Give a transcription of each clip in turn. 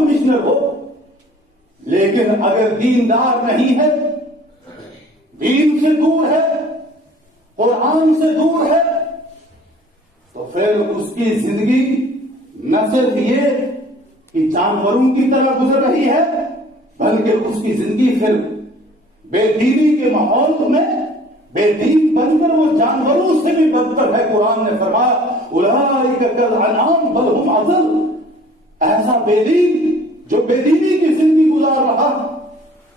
Commissioner ہو، لیکن اگر دیندار نہیں ہے، دین سے دور ہے، قرآن سے دور ہے، تو پھر اس کی زندگی نہ صرف یہ کہ جانوروں کی طرح گزر رہی ہے، بلکہ اس کی زندگی پھر بے دینی کے ماحول میں بے دین بن کر وہ جانوروں سے بھی بدتر ہے۔ قرآن نے فرمایا اولئک کالانعام بل ھم اضل، ایسا بے دین جو بے دینی کی زندگی گزار رہا،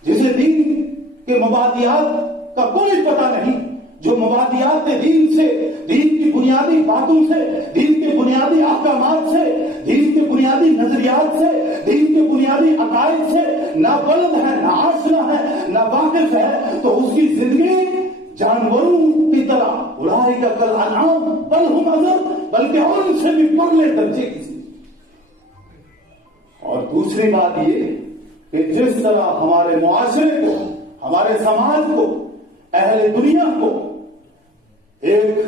جسے دین کے مبادیات کا کوئی پتہ نہیں، جو مبادیات دین سے، دین کی بنیادی باتوں سے، دین کے بنیادی احکامات سے، دین کے بنیادی نظریات سے، دین کے بنیادی عقائد سے نہ بلد ہے، نہ آشنا ہے، نہ واقف ہے، تو اس کی زندگی جانوروں کی طرح اولئک کالانعام بل ھم اضل، بلکہ ان سے بھی پرلے درجے کی زندگی۔ اور دوسری بات یہ کہ جس طرح ہمارے معاشرے کو، ہمارے سماج کو، اہل دنیا کو ایک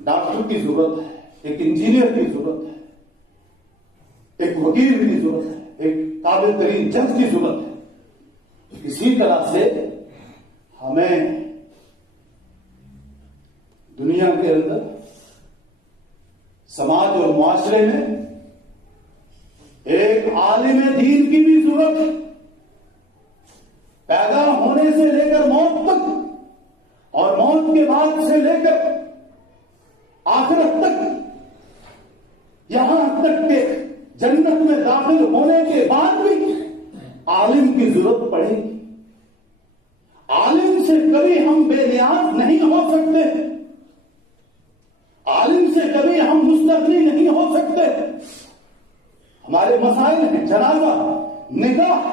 ڈاکٹر کی ضرورت ہے، ایک انجینئر کی ضرورت ہے، ایک وکیل کی ضرورت ہے، ایک قابل ترین جج کی ضرورت ہے، اسی طرح سے ہمیں دنیا کے اندر سماج اور معاشرے میں ایک عالم دین کی بھی ضرورت ہے۔ پیدا ہونے سے لے کر موت تک اور موت کے بعد سے لے کر آخرت تک، یہاں تک کہ جنت میں داخل ہونے کے بعد بھی عالم کی ضرورت پڑے گی۔ عالم سے کبھی ہم بے نیاز نہیں ہو سکتے، عالم سے کبھی ہم مستغنی نہیں ہو سکتے۔ ہمارے مسائل ہیں جنازہ، نکاح،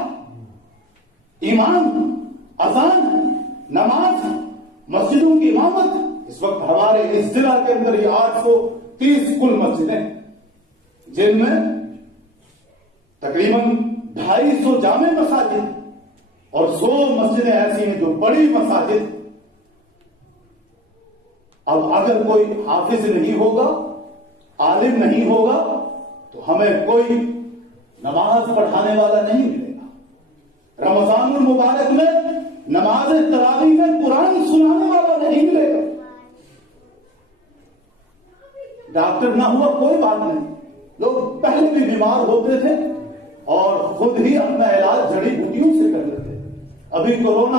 ایمان، اذان، نماز، مسجدوں کی امامت۔ اس وقت ہمارے اس ضلع کے اندر یہ 830 کل مسجدیں، جن میں تقریباً 250 جامع مساجد اور 100 مسجدیں ایسی ہیں جو بڑی مساجد۔ اب اگر کوئی حافظ نہیں ہوگا، عالم نہیں ہوگا، تو ہمیں کوئی نماز پڑھانے والا نہیں ملے گا۔ رمضان المبارک میں نماز تراویح میں قرآن سنانے والا نہیں ملے گا۔ ڈاکٹر نہ ہوا کوئی بات نہیں، لوگ پہلے بھی بیمار ہوتے تھے اور خود ہی اپنا علاج جڑی بوٹیوں سے کر لیتے۔ ابھی کورونا